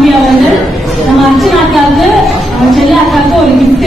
தம்பி அவர்கள் நம்ம அர்ச்சனா அக்காவுக்கு செல்ல அக்காவுக்கு ஒரு gift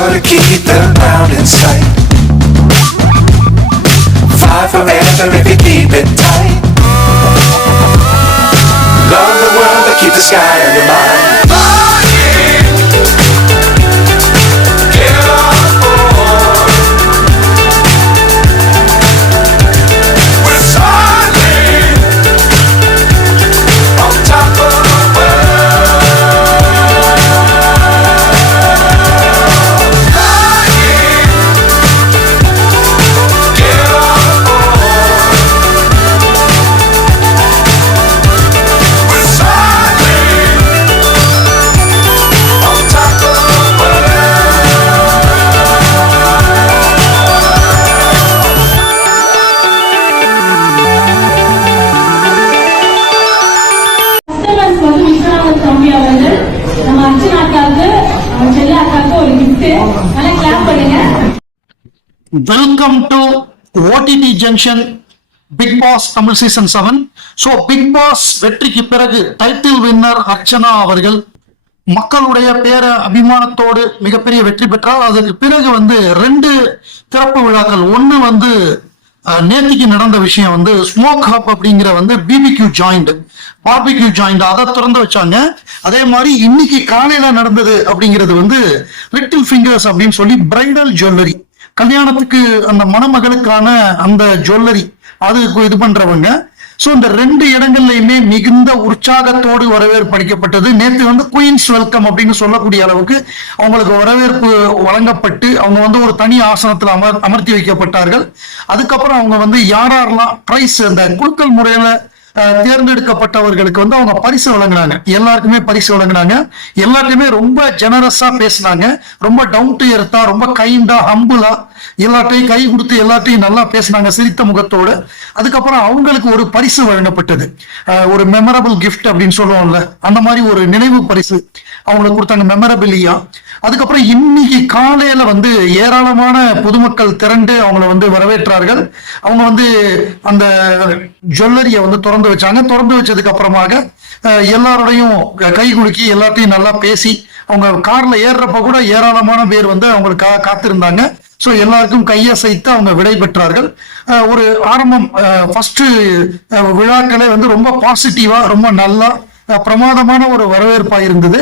Sure to keep the ground in sight. Fly forever if you keep it tight. Love the world, but keep the sky on your mind. Welcome to OTT junction Bigg Boss Tamil season seven so Bigg Boss வெற்றிக்கு பிறகு title winner Archana அவர்கள் மக்களுடைய பேர அபிமானத்தோடு மிகப்பெரிய வெற்றி பெற்றால் அதற்கு பிறகு வந்து ரெண்டு திறப்பு விழாக்கள். ஒன்று வந்து நேற்றுக்கு நடந்த விஷயம் வந்து ஸ்மோக் ஹப் அப்படிங்கிற வந்து பிபிக்யூ ஜாயிண்ட் பார்பிக்யூ ஜாயிண்ட் அதை திறந்து வச்சாங்க. அதே மாதிரி இன்னைக்கு காலையில நடந்தது அப்படிங்கிறது வந்து லிட்டில் ஃபிங்கர்ஸ் அப்படின்னு சொல்லி பிரைடல் ஜுவல்லரி கல்யாணத்துக்கு அந்த மணமகளுக்கான அந்த ஜுவல்லரி அது இது பண்றவங்க. ஸோ இந்த ரெண்டு இடங்கள்லையுமே மிகுந்த உற்சாகத்தோடு வரவேற்பு அளிக்கப்பட்டது நேற்று வந்து குயின்ஸ் வெல்கம் அப்படின்னு சொல்லக்கூடிய அளவுக்கு அவங்களுக்கு வரவேற்பு வழங்கப்பட்டு அவங்க வந்து ஒரு தனி ஆசனத்தில் அமர் அமர்த்தி வைக்கப்பட்டார்கள். அதுக்கப்புறம் அவங்க வந்து யார் யாரெல்லாம் பிரைஸ் அந்த குழுக்கள் முறையில தேர்ந்தெடுக்கப்பட்டவர்களுக்கு வந்து அவங்க பரிசு வழங்கினாங்க. எல்லாருக்குமே பரிசு வழங்கினாங்க. எல்லாத்தையுமே ரொம்ப ஜெனரஸா பேசினாங்க. ரொம்ப டவுன் டு எர்த்தா ரொம்ப கைண்டா ஹம்புலா எல்லாத்தையும் கை கொடுத்து எல்லாத்தையும் நல்லா பேசினாங்க சிரித்த முகத்தோடு. அதுக்கப்புறம் அவங்களுக்கு ஒரு பரிசு வழங்கப்பட்டது. ஒரு மெமரபிள் கிஃப்ட் அப்படின்னு சொல்லுவோம்ல அந்த மாதிரி ஒரு நினைவு பரிசு அவங்களுக்கு கொடுத்தாங்க மெமரபிளியா அதுக்கப்புறம் இன்னைக்கு காலையில வந்து ஏராளமான பொதுமக்கள் திரண்டு அவங்கள வந்து வரவேற்றார்கள். அவங்க வந்து அந்த ஜுவல்லரியை வந்து திறந்து வச்சாங்க. திறந்து வச்சதுக்கு அப்புறமாக எல்லாரோடையும் கை குலுக்கி எல்லாத்தையும் நல்லா பேசி அவங்க கார்ல ஏறுறப்ப கூட ஏராளமான பேர் வந்து அவங்களுக்காக காத்திருந்தாங்க. ஸோ எல்லாருக்கும் கையசைத்து அவங்க விடை பெற்றார்கள். ஒரு ஆரம்பம் ஃபர்ஸ்ட் விழாக்களே வந்து ரொம்ப பாசிட்டிவா ரொம்ப நல்லா பிரமாதமான ஒரு வரவேற்பாக இருந்தது.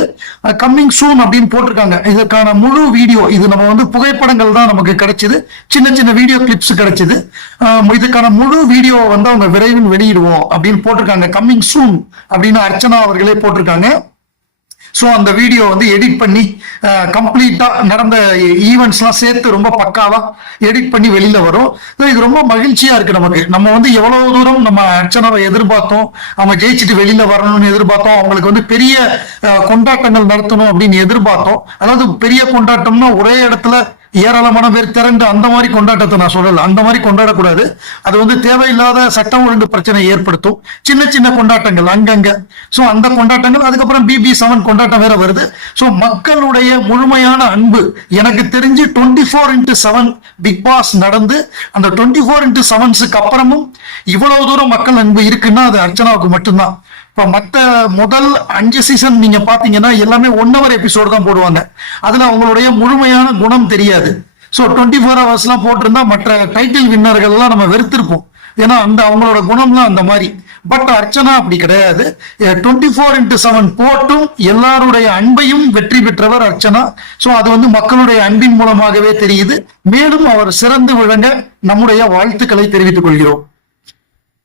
கம்மிங் சூன் அப்படின்னு போட்டிருக்காங்க. இதற்கான முழு வீடியோ இது நம்ம வந்து புகைப்படங்கள் தான் நமக்கு கிடைச்சிது. சின்ன சின்ன வீடியோ கிளிப்ஸ் கிடைச்சிது. இதுக்கான முழு வீடியோ வந்து அவங்க விரைவில் வெளியிடுவோம் அப்படின்னு போட்டிருக்காங்க. கம்மிங் சூன் அப்படின்னு அர்ச்சனா அவர்களே போட்டிருக்காங்க. ஸோ அந்த வீடியோ வந்து எடிட் பண்ணி கம்ப்ளீட்டாக நடந்த ஈவெண்ட்ஸ்லாம் சேர்த்து ரொம்ப பக்காவாக எடிட் பண்ணி வெளியில் வரும். ஸோ இது ரொம்ப மகிழ்ச்சியா இருக்கு நமக்கு. நம்ம வந்து எவ்வளோ தூரம் நம்ம அர்ச்சனாவை எதிர்பார்த்தோம் அவங்க ஜெயிச்சுட்டு வெளியில வரணும்னு எதிர்பார்த்தோம் அவங்களுக்கு வந்து பெரிய கொண்டாட்டங்கள் நடத்தணும் அப்படின்னு எதிர்பார்த்தோம். அதாவது பெரிய கொண்டாட்டம்னா ஒரே இடத்துல ஏராளமான பேர் திரண்டு அந்த மாதிரி கொண்டாட்டத்தை நான் சொல்லலை. அந்த மாதிரி கொண்டாடக்கூடாது. அது வந்து தேவையில்லாத சட்டம் ஒழுங்கு பிரச்சனை ஏற்படுத்தும். சின்ன சின்ன கொண்டாட்டங்கள் அங்கங்க. ஸோ அந்த கொண்டாட்டங்கள் அதுக்கப்புறம் பிபி செவன் கொண்டாட்டம் வேற வருது. ஸோ மக்களுடைய முழுமையான அன்பு எனக்கு தெரிஞ்சு twenty four into seven Bigg Boss நடந்து அந்த டுவெண்ட்டி ஃபோர் இன்ட்டு செவன்ஸுக்கு அப்புறமும் இவ்வளவு தூரம் மக்கள் அன்பு இருக்குன்னா அது அர்ச்சனாவுக்கு மட்டும்தான். இப்ப மத்த முதல் அஞ்சு சீசன் நீங்க பாத்தீங்கன்னா எல்லாமே ஒன் ஹவர் எபிசோடு தான் போடுவாங்க. அதுல அவங்களுடைய முழுமையான குணம் தெரியாது. ஸோ டுவெண்ட்டி ஃபோர் ஹவர்ஸ் எல்லாம் போட்டிருந்தா மற்ற டைட்டில் வின்னர்கள் எல்லாம் நம்ம வெறுத்திருப்போம். ஏன்னா அந்த அவங்களோட குணம்லாம் அந்த மாதிரி. பட் அர்ச்சனா அப்படி கிடையாது. டுவெண்ட்டி ஃபோர் இன்ட்டு செவன் போட்டும் எல்லாருடைய அன்பையும் வெற்றி பெற்றவர் அர்ச்சனா. ஸோ அது வந்து மக்களுடைய அன்பின் மூலமாகவே தெரியுது. மேலும் அவர் சிறந்து விளங்க நம்முடைய வாழ்த்துக்களை தெரிவித்துக் கொள்கிறோம்.